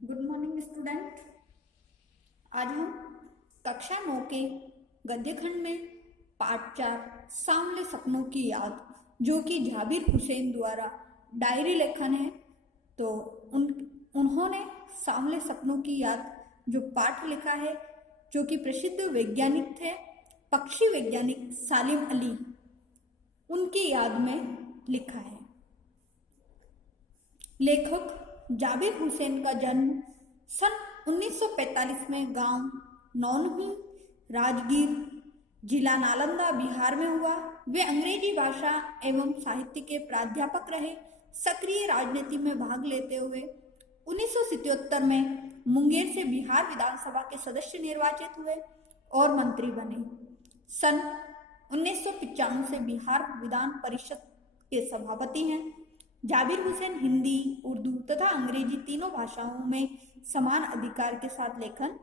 Good morning student. आज हम कक्षा 9 के गद्य खंड में पाठ 4 सांवले सपनों की याद, जो कि जाबिर हुसैन द्वारा डायरी लेखन है। तो उन्होंने सांवले सपनों की याद जो पाठ लिखा है, जो कि प्रसिद्ध वैज्ञानिक थे, पक्षी वैज्ञानिक सालिम अली, उनकी याद में लिखा है। लेखक जाबिर हुसैन का जन्म सन 1945 में गांव नौनही, राजगीर, जिला नालंदा, बिहार में हुआ। वे अंग्रेजी भाषा एवं साहित्य के प्राध्यापक रहे। सक्रिय राजनीति में भाग लेते हुए 1977 में मुंगेर से बिहार विधानसभा के सदस्य निर्वाचित हुए और मंत्री बने। सन 1995 से बिहार विधान परिषद के सभापति हैं। जाबिर हुसैन हिंदी, उर्दू तथा अंग्रेजी तीनों भाषाओं में समान अधिकार के साथ लेखन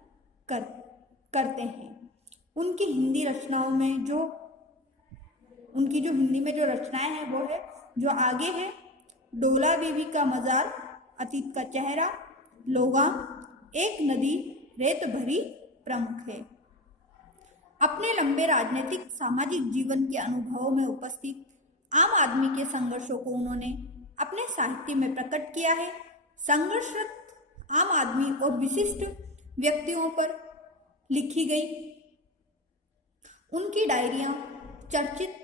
करते हैं। उनकी हिंदी रचनाओं में जो हिंदी में जो रचनाएं हैं वो है जो आगे है: डोला बीबी का मजार, अतीत का चेहरा, लोगा, एक नदी रेत भरी प्रमुख है। अपने लंबे राजनीतिक सामाजिक जीवन के अनुभवों में उपस्थित आम आदमी के संघर्षों को उन्होंने अपने साहित्य में प्रकट किया है। संघर्षरत आम आदमी और विशिष्ट व्यक्तियों पर लिखी गई उनकी डायरियां चर्चित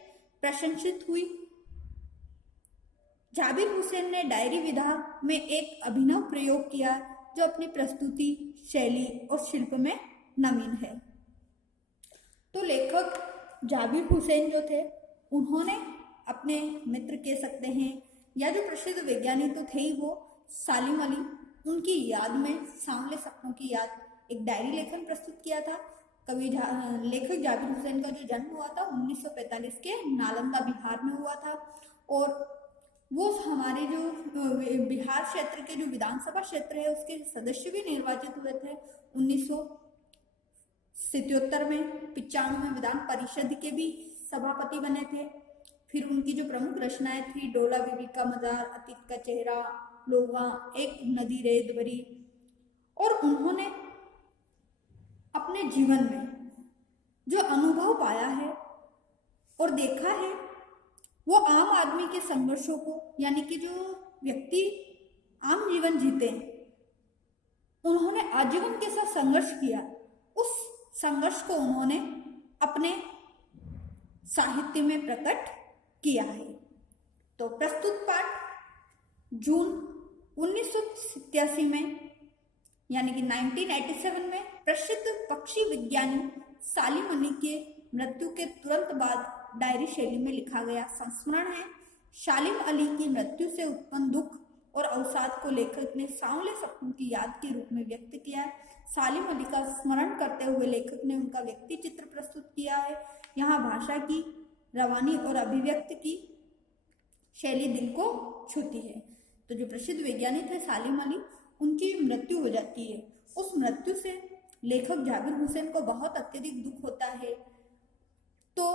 प्रशंसित हुई। जाबिर हुसैन ने डायरी विधा में एक अभिनव प्रयोग किया, जो अपनी प्रस्तुति शैली और शिल्प में नवीन है। तो लेखक जाबिर हुसैन जो थे, उन्होंने अपने मित्र कह सकते हैं या जो प्रसिद्ध वैज्ञानिक तो थे ही, वो सालिम अली, उनकी याद में सांवले सपनों की याद एक डायरी लेखन प्रस्तुत किया था। लेखक जाबिर हुसैन का जो जन्म हुआ था 1945 के नालंदा, बिहार में हुआ था, और वो हमारे जो बिहार क्षेत्र के जो विधानसभा क्षेत्र है उसके सदस्य भी निर्वाचित हुए थे 1977 में। 95 में विधान परिषद के भी सभापति बने थे। फिर उनकी जो प्रमुख रचनाएं थी: डोला बीबी का मजार, अतीत का चेहरा, लोगा, एक नदी रेत भरी। और उन्होंने अपने जीवन में जो अनुभव पाया है और देखा है, वो आम आदमी के संघर्षों को, यानी कि जो व्यक्ति आम जीवन जीते, उन्होंने आजीवन के साथ संघर्ष किया, उस संघर्ष को उन्होंने अपने साहित्य में प्रकट किया है। तो प्रस्तुत पाठ जून 1987 में, यानी कि 1987 में प्रसिद्ध पक्षी विज्ञानी सालिम अली के मृत्यु के तुरंत बाद डायरी शैली में लिखा गया संस्मरण है। सालिम अली की मृत्यु से उत्पन्न दुख और अवसाद को लेखक ने सांवले सपनों की याद के रूप में व्यक्त किया है। सालिम अली का स्मरण करते हुए लेखक ने उनका व्यक्ति चित्र प्रस्तुत किया है। यहाँ भाषा की रवानी और अभिव्यक्ति की शैली दिल को छूती है। तो जो प्रसिद्ध वैज्ञानिक है सालिम अली, उनकी मृत्यु हो जाती है। उस मृत्यु से लेखक जाबिर हुसैन को बहुत अत्यधिक दुख होता है। तो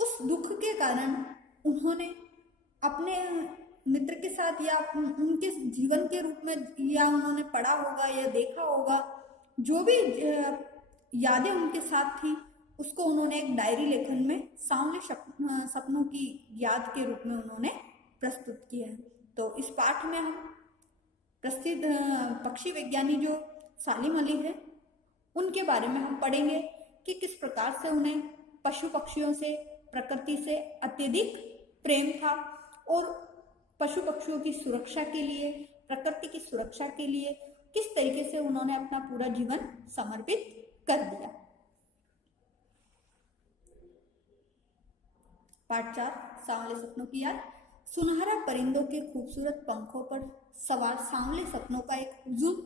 उस दुख के कारण उन्होंने अपने मित्र के साथ या उनके जीवन के रूप में, या उन्होंने पढ़ा होगा या देखा होगा, जो भी यादें उनके साथ थी, उसको उन्होंने एक डायरी लेखन में सांवले सपनों की याद के रूप में उन्होंने प्रस्तुत किया है। तो इस पाठ में हम प्रसिद्ध पक्षी वैज्ञानी जो सालिम अली है, उनके बारे में हम पढ़ेंगे कि किस प्रकार से उन्हें पशु पक्षियों से, प्रकृति से अत्यधिक प्रेम था, और पशु पक्षियों की सुरक्षा के लिए, प्रकृति की सुरक्षा के लिए किस तरीके से उन्होंने अपना पूरा जीवन समर्पित कर दिया। पाठ 4 सांवले सपनों की याद। सुनहरा परिंदों के खूबसूरत पंखों पर सवार सांवले सपनों का एक हुजूम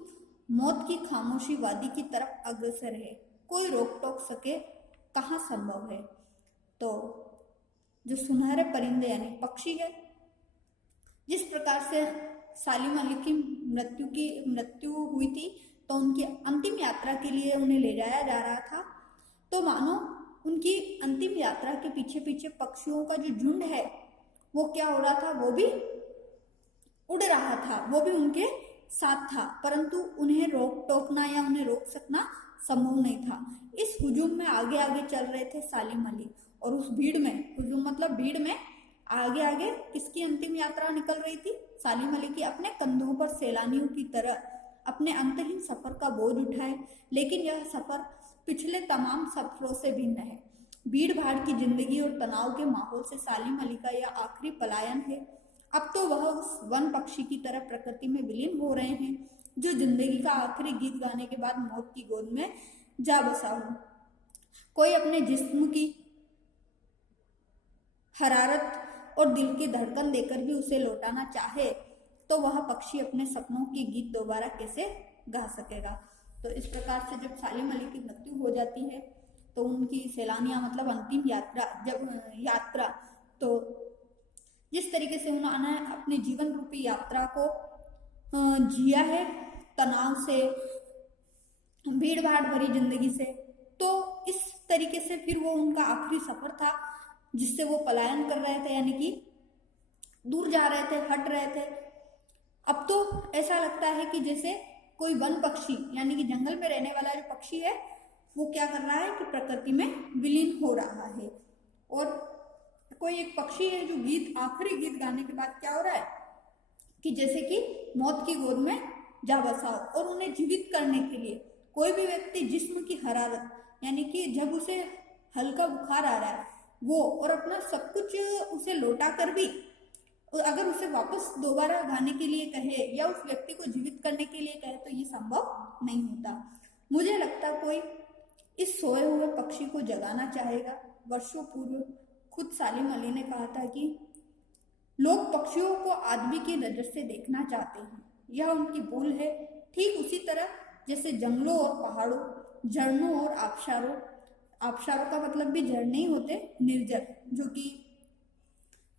मौत की खामोशी वादी की तरफ अग्रसर है। कोई रोक टोक सके कहाँ संभव है। तो जो सुनहरे परिंदे यानी पक्षी है, जिस प्रकार से सालिम अली की मृत्यु हुई थी, तो उनकी अंतिम यात्रा के लिए उन्हें ले जाया जा रहा था। तो मानो उनकी अंतिम यात्रा के पीछे पीछे पक्षियों का जो झुंड है, वो क्या हो रहा था, वो भी उड़ रहा था, वो भी उनके साथ था, परंतु उन्हें रोक टोकना या उन्हें रोक सकना संभव नहीं था। इस हुजूम में आगे आगे चल रहे थे सालिम अली, और उस भीड़ में, हुजूम मतलब भीड़ में आगे आगे किसकी अंतिम यात्रा निकल रही थी? सालिम अली की। अपने कंधों पर सैलानियों की तरह अपने अंतहीन सफर का बोझ उठाए, लेकिन यह सफर पिछले तमाम सफरों से भिन्न है। भीड़ भाड़ की जिंदगी और तनाव के माहौल से सालिम अली का यह आखिरी पलायन है। अब तो वह उस वन पक्षी की तरह प्रकृति में विलीन हो रहे हैं, जो जिंदगी का आखिरी गीत गाने के बाद मौत की गोद में जा बसा हो। कोई अपने जिस्म की हरारत और दिल की धड़कन देकर भी उसे लौटाना चाहे, तो वह पक्षी अपने सपनों के गीत दोबारा कैसे गा सकेगा? तो इस प्रकार से जब सालिम अली की मृत्यु हो जाती है, तो उनकी सैलानियां मतलब अंतिम यात्रा, यात्रा तो जिस तरीके से उन्होंने अपने जीवन रूपी यात्रा को जिया है, तनाव से, भीड़ भाड़ भरी जिंदगी से, तो इस तरीके से फिर वो उनका आखिरी सफर था जिससे वो पलायन कर रहे थे, यानी कि दूर जा रहे थे, हट रहे थे। अब तो ऐसा लगता है कि जैसे कोई वन पक्षी, यानी कि जंगल में रहने वाला जो पक्षी है, वो क्या कर रहा है कि प्रकृति में विलीन हो रहा है। और कोई एक पक्षी है जो गीत, आखिरी गीत गाने के बाद क्या हो रहा है कि जैसे कि मौत की गोद में जा बसा हो। और उन्हें जीवित करने के लिए कोई भी व्यक्ति जिस्म की हरारत, यानी कि जब उसे हल्का बुखार आ रहा है वो, और अपना सब कुछ उसे लौटा कर भी अगर उसे वापस दोबारा गाने के लिए कहे या उस व्यक्ति को जीवित करने के लिए कहे, तो ये संभव नहीं होता। मुझे लगता कोई इस सोए हुए पक्षी को जगाना चाहेगा। वर्षों पूर्व खुद सालिम अली ने कहा था कि लोग पक्षियों को आदमी की नजर से देखना चाहते हैं, यह उनकी भूल है। ठीक उसी तरह जैसे जंगलों और पहाड़ों, झरनों और आबशारों, आबशारों का मतलब भी झरने ही होते, निर्जर, जो कि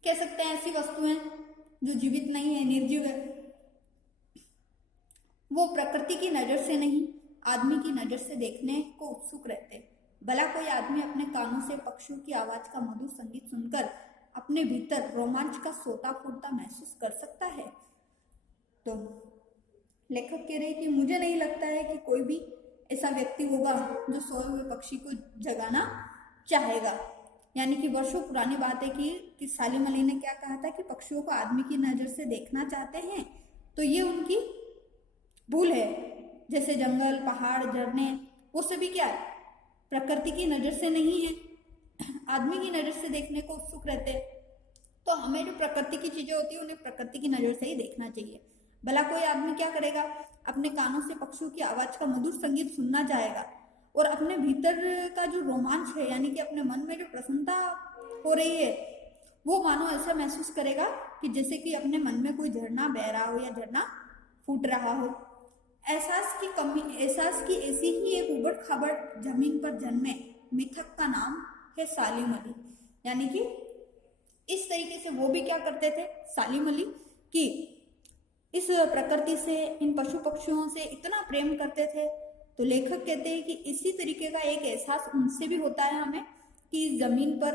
कह सकते हैं ऐसी वस्तुएं जो जीवित नहीं है, निर्जीव है, वो प्रकृति की नजर से नहीं, आदमी की नजर से देखने को उत्सुक रहते। भला कोई आदमी अपने कानों से पक्षियों की आवाज का मधुर संगीत सुनकर अपने भीतर रोमांच का सोता फूटता महसूस कर सकता है? तो लेखक कह रहे कि मुझे नहीं लगता है कि कोई भी ऐसा व्यक्ति होगा जो सोए हुए पक्षी को जगाना चाहेगा। यानी कि वर्षों पुरानी बात है कि सालिम अली ने क्या कहा था कि पक्षियों को आदमी की नजर से देखना चाहते हैं, तो ये उनकी भूल है। जैसे जंगल, पहाड़, झरने, वो सभी क्या है? प्रकृति की नजर से नहीं है, आदमी की नजर से देखने को उत्सुक रहते हैं। तो हमें जो प्रकृति की चीजें होती है उन्हें प्रकृति की नजर से ही देखना चाहिए। भला कोई आदमी क्या करेगा? अपने कानों से पक्षियों की आवाज का मधुर संगीत सुनना चाहेगा, और अपने भीतर का जो रोमांच है, यानी कि अपने मन में जो प्रसन्नता हो रही है, वो मानो ऐसा महसूस करेगा कि जैसे कि अपने मन में कोई झरना बह रहा हो या झरना फूट रहा हो। एहसास की ऐसी ही एक उबड़ खाबड़ जमीन पर जन्मे मिथक का नाम है सालिम अली। यानी कि इस तरीके से वो भी क्या करते थे सालिम अली कि इस प्रकृति से, इन पशु पक्षियों से इतना प्रेम करते थे। तो लेखक कहते हैं कि इसी तरीके का एक एहसास उनसे भी होता है हमें कि जमीन पर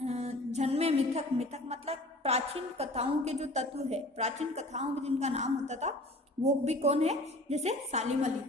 जन्मे मिथक मतलब प्राचीन कथाओं के जो तत्व है, प्राचीन कथाओं में जिनका नाम होता था, वो भी कौन है? जैसे सालिम अली।